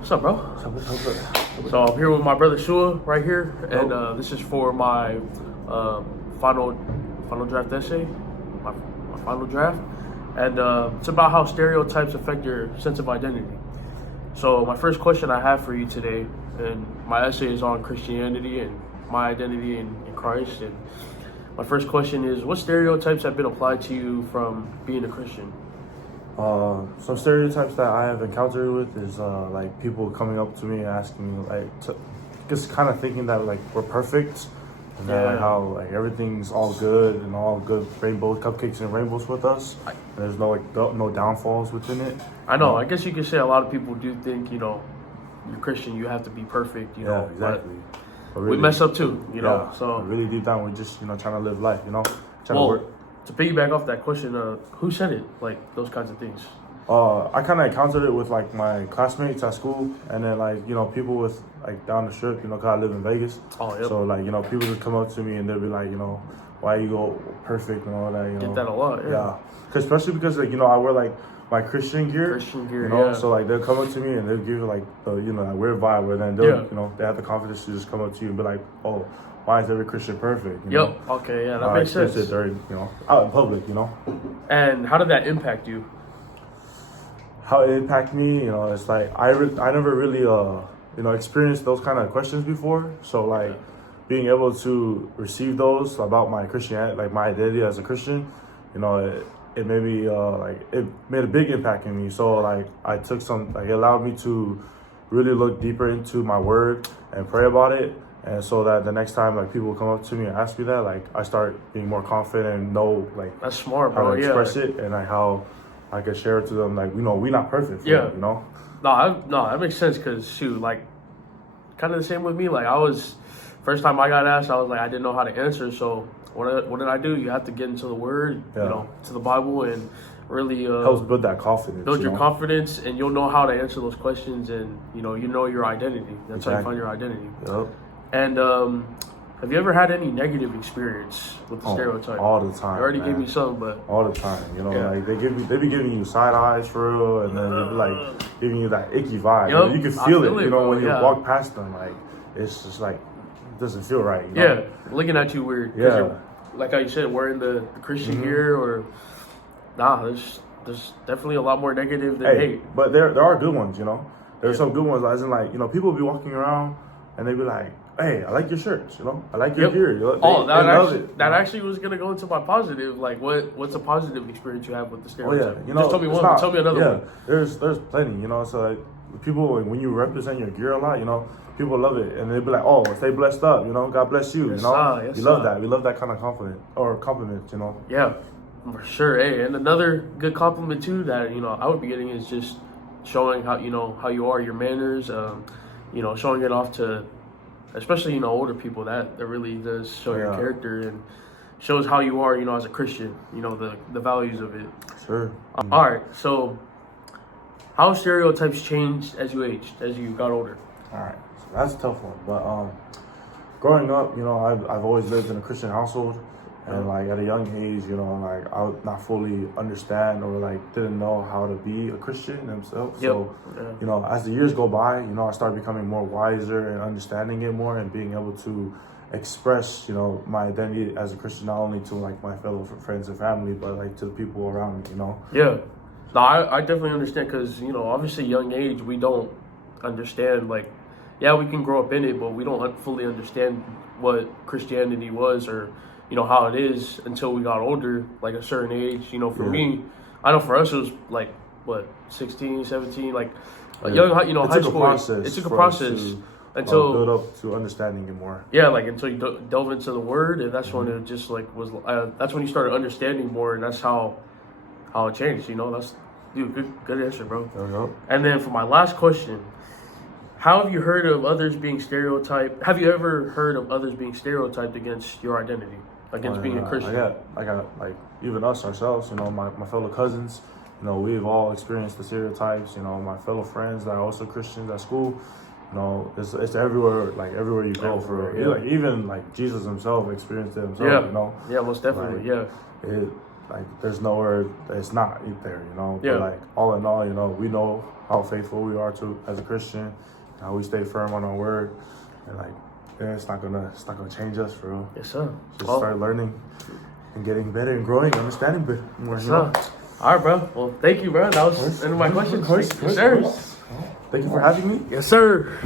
What's up, bro? So I'm here with my brother Shua right here, and this is for my final draft essay, my final draft, and it's about how stereotypes affect your sense of identity. So my first question I have for you today, and my essay is on Christianity and my identity in Christ, and my first question is, what stereotypes have been applied to you from being a Christian? Some stereotypes that I have encountered with is like people coming up to me and asking me just kind of thinking that like we're perfect and that like how like everything's all good and all good cupcakes and rainbows with us. And there's no downfalls within it. I know. I guess you could say a lot of people do think you're Christian, you have to be perfect. Yeah, exactly. But really, we mess up too. So really deep down we're just trying to live life. Trying to work. To piggyback off that question, who said it? Like those kinds of things. I kind of encountered it with like my classmates at school, and then like people with like down the strip. Cause I live in Vegas. Oh, yep. So like people would come up to me and they'll be like, why you go perfect and all that. Get that a lot. Yeah. Especially because like I wear like my Christian gear. Yeah. So like they'll come up to me and they'll give you like the that weird vibe where then they'll they have the confidence to just come up to you and be like, oh, why is every Christian perfect? Okay, yeah, that makes sense. Out in public, And how did that impact you? How it impacted me, it's like I never really experienced those kind of questions before. So like being able to receive those about my Christianity, like my identity as a Christian, it made me it made a big impact in me. So like I took it allowed me to really look deeper into my word and pray about it. And so that the next time like people come up to me and ask me that, like I start being more confident and know like that's smart, bro. How to express it and like how I can share it to them. Like we're not perfect. No, that makes sense because shoot, like kind of the same with me. Like first time I got asked, I was like I didn't know how to answer. So what did I do? You have to get into the Word, to the Bible, and really helps build that confidence. Build your confidence, and you'll know how to answer those questions, and you know your identity. That's how you find your identity. Yep. And have you ever had any negative experience with the stereotype? All the time. You already gave me some, but all the time. Like they be giving you side eyes for real, and then they be like giving you that icky vibe. Yep, you can feel it. When you walk past them, like it's just like it doesn't feel right. Yeah, looking at you weird. Yeah, like how you said, wearing the Christian gear, or there's definitely a lot more negative than hate. But there are good ones. There's some good ones. As in like people be walking around and they be like, hey, I like your shirts, I like your gear. That actually was gonna go into my positive. Like, what's a positive experience you have with the stereotype? Oh yeah, just tell me one. Tell me another one. There's plenty. So like people, when you represent your gear a lot, people love it, and they be like, oh, stay blessed up. God bless you. Yes, we love that. We love that kind of compliment. Yeah, for sure. Hey, and another good compliment too that I would be getting is just showing how how you are, your manners. Showing it off to, especially older people, that really does show your character and shows how you are as a Christian, the values of it. Sure. All right, so how stereotypes changed as you aged, as you got older? All right, so that's a tough one, but growing up, I've always lived in a Christian household. And like at a young age, like I would not fully understand or like didn't know how to be a Christian themselves. Yep. So, as the years go by, I started becoming more wiser and understanding it more and being able to express, my identity as a Christian, not only to like my fellow friends and family, but like to the people around me, Yeah. No, I definitely understand because, obviously young age, we don't understand like, yeah, we can grow up in it, but we don't fully understand what Christianity was or how it is until we got older, like a certain age. For me, I know for us it was like, 16, 17, like a young, high school. It took a process until build up to understanding it more. Yeah, like until you delve into the Word, and that's when it just like was. That's when you started understanding more, and that's how it changed. That's good answer, bro. There we go. And then for my last question, how have you heard of others being stereotyped? Have you ever heard of others being stereotyped against your identity? Against being a Christian. I got like even us ourselves, my fellow cousins, we've all experienced the stereotypes, my fellow friends that are also Christians at school, it's everywhere, like everywhere you go like even like Jesus himself experienced it himself, Yeah, most definitely, like, like there's nowhere that it's not there, you know. Yeah. But like all in all, you know, we know how faithful we are to as a Christian, how we stay firm on our word, and like yeah, it's not gonna change us for real. Yes, sir. Just Well, start learning and getting better and growing, understanding better more. yes, You know? sir. All right, bro. Well, thank you, bro. That was the end of my questions. Of course, Yes, sir. Thank you for having me. Yes, sir.